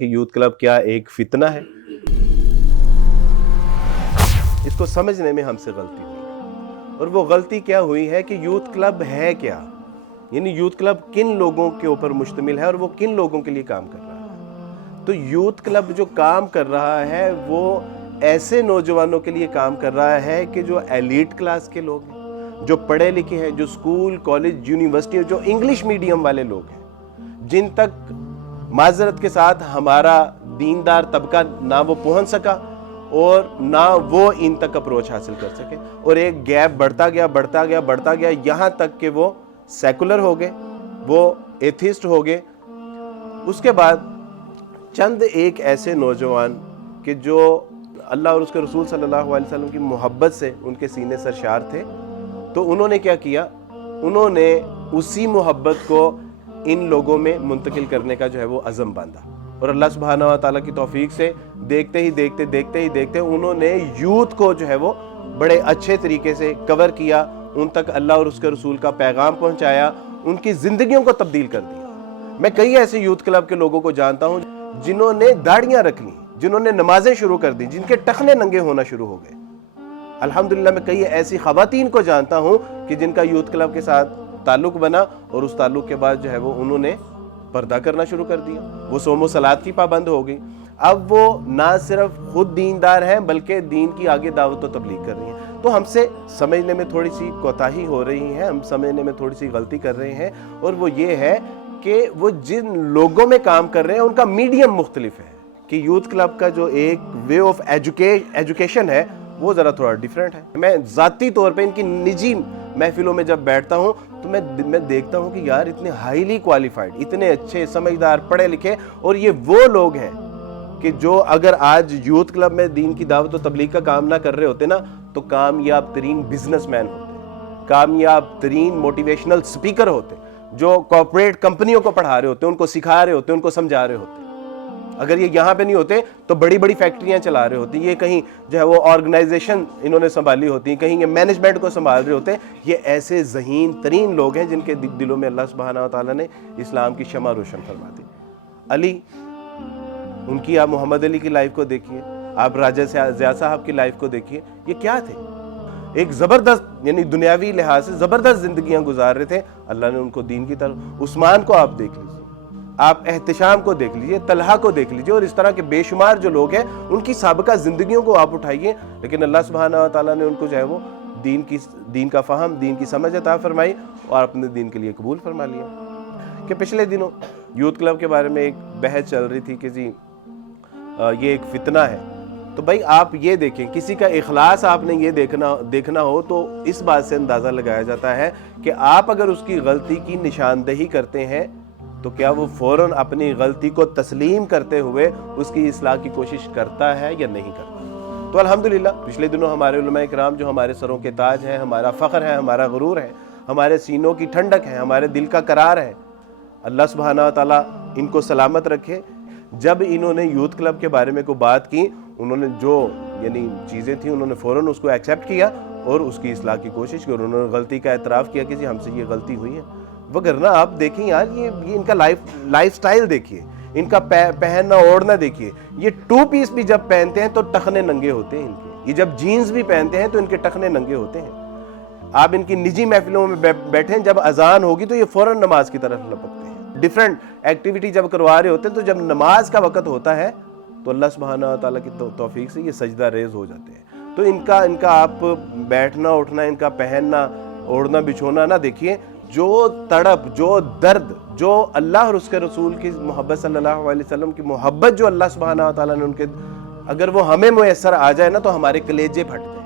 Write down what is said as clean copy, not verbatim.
کہ youth club क्या एक फितना है, इसको समझने में हमसे गलती हुई। और वो गलती क्या हुई है कि यूथ क्लब है क्या, यानी यूथ क्लब किन लोगों के ऊपर मुश्तमिल है और वो किन लोगों के लिए काम कर रहा है। तो यूथ क्लब जो काम कर रहा है वो ऐसे नौजवानों के लिए काम कर रहा है कि जो एलीट क्लास के लोग हैं, जो पढ़े लिखे हैं, जो स्कूल कॉलेज यूनिवर्सिटी, जो इंग्लिश मीडियम वाले लोग हैं, जिन तक माजरत के साथ हमारा दीनदार तबका ना वो पहुंच सका और ना वो इन तक अप्रोच हासिल कर सके, और एक गैप बढ़ता गया यहाँ तक कि वो सेकुलर हो गए, वो एथिस्ट हो गए। उसके बाद चंद एक ऐसे नौजवान कि जो अल्लाह और उसके रसूल सल्लल्लाहु अलैहि वसल्लम की मोहब्बत से उनके सीने सरशार थे, तो उन्होंने क्या किया, उन्होंने उसी मोहब्बत को इन लोगों में मुंतकिल करने का जो है वो अज़म बांधा। और अल्लाह सुब्हानहू व तआला की तौफीक से देखते ही उन्होंने यूथ को जो है वो बड़े अच्छे तरीके से कवर किया, उन तक अल्लाह और उसके रसूल का पैगाम पहुंचाया, उनकी ज़िंदगियों को तब्दील कर दिया। मैं कई ऐसे यूथ क्लब के लोगों को जानता हूं जिन्होंने दाढ़ियां रख ली, जिन्होंने नमाजें शुरू कर दी, जिनके टखने नंगे होना शुरू हो गए। अल्हम्दुलिल्लाह मैं कई ऐसी खवातीन को जानता हूं कि जिनका यूथ क्लब के साथ ताल्लुक बना और उस ताल्लुक के बाद जो है वो उन्होंने पर्दा करना शुरू कर दिया, वो सोमो सलात की पाबंद हो गई। अब वो ना सिर्फ खुद दीनदार हैं बल्कि दीन की आगे दावत और तबलीग कर रही हैं। तो हमसे समझने में थोड़ी सी कोताही हो रही है, हम समझने में थोड़ी सी गलती कर रहे हैं, और वो ये है कि वो जिन लोगों में काम कर रहे हैं उनका मीडियम मुख्तलिफ है, कि यूथ क्लब का जो एक वे ऑफ एजुकेशन है वो ज़रा थोड़ा डिफरेंट है। मैं ज़ाती तौर पे इनकी निजी महफिलों में जब बैठता हूँ तो मैं देखता हूँ कि यार इतने हाईली क्वालिफाइड, इतने अच्छे समझदार पढ़े लिखे, और ये वो लोग हैं कि जो अगर आज यूथ क्लब में दीन की दावत और तबलीग का काम ना कर रहे होते ना तो कामयाब तरीन बिजनेसमैन होते, कामयाब तरीन मोटिवेशनल स्पीकर होते, जो कॉर्पोरेट कंपनियों को पढ़ा रहे होते, उनको सिखा रहे होते, उनको समझा रहे होते। अगर ये यहाँ पे नहीं होते तो बड़ी बड़ी फैक्ट्रियाँ चला रहे होते, ये कहीं जो है वो ऑर्गेनाइजेशन इन्होंने संभाली होती, कहीं ये मैनेजमेंट को संभाल रहे होते। ये ऐसे ज़हीन तरीन लोग हैं जिनके दिलों में अल्लाह सुब्हानहू व तआला ने इस्लाम की शमा रोशन फरमा दी। अली, उनकी आप मोहम्मद अली की लाइफ को देखिए, आप राजा ज़िया साहब की लाइफ को देखिए, ये क्या थे, एक ज़बरदस्त यानी दुनियावी लिहाज से ज़बरदस्त ज़िंदगियाँ गुजार रहे थे। अल्लाह ने उनको दीन की तरफ, उस्मान को आप देख लीजिए, आप एहतिशाम को देख लीजिए, तलहा को देख लीजिए, और इस तरह के बेशुमार जो लोग हैं उनकी साबिका ज़िंदगियों को आप उठाइए, लेकिन अल्लाह सुब्हानहू व तआला ने उनको जो है वो दीन का फ़हम, दीन की समझ अता फरमाई और अपने दीन के लिए कबूल फरमा लिया। कि पिछले दिनों यूथ क्लब के बारे में एक बहस चल रही थी कि जी ये एक फितना है। तो भाई आप ये देखें, किसी का इखलास आपने ये देखना हो तो इस बात से अंदाज़ा लगाया जाता है कि आप अगर उसकी गलती की निशानदेही करते हैं तो क्या वो फ़ौरन अपनी गलती को तस्लीम करते हुए उसकी इस्लाह की कोशिश करता है या नहीं करता। तो अल्हम्दुलिल्लाह पिछले दिनों हमारे उलमा इकराम जो हमारे सरों के ताज हैं, हमारा फ़ख्र है, हमारा गुरूर है, हमारे सीनों की ठंडक है, हमारे दिल का करार है, अल्लाह सुब्हानहू व तआला इनको सलामत रखे। जब इन्होंने यूथ क्लब के बारे में को बात की, उन्होंने जो यानी चीज़ें थी उन्होंने फ़ौरन उसको एक्सेप्ट किया और उसकी इस्लाह की कोशिश की, और उन्होंने गलती का एतराफ़ किया कि जी हमसे ये गलती हुई है। वगरना आप देखें यार, ये इनका लाइफ स्टाइल देखिए, इनका पहनना ओढ़ना देखिए। ये टू पीस भी जब पहनते हैं तो टखने नंगे होते हैं इनके, ये जब जीन्स भी पहनते हैं तो इनके टखने नंगे होते हैं। आप इनकी निजी महफिलों में बैठें, जब अजान होगी तो ये फ़ौरन नमाज की तरफ लपकते हैं। डिफरेंट एक्टिविटी जब करवा रहे होते हैं तो जब नमाज का वक़्त होता है तो अल्लाह सुब्हानहू व तआला की तौफीक से ये सजदा रेज़ हो जाते हैं। तो इनका आप बैठना उठना, इनका पहनना ओढ़ना बिछोना ना देखिए, जो तड़प, जो दर्द, जो अल्लाह और उसके रसूल की मोहब्बत सल्लल्लाहु अलैहि वसल्लम की मोहब्बत जो अल्लाह सुब्हानहू व तआला ने उनके, अगर वो हमें मुयस्सर आ जाए ना तो हमारे कलेजे फट जाए।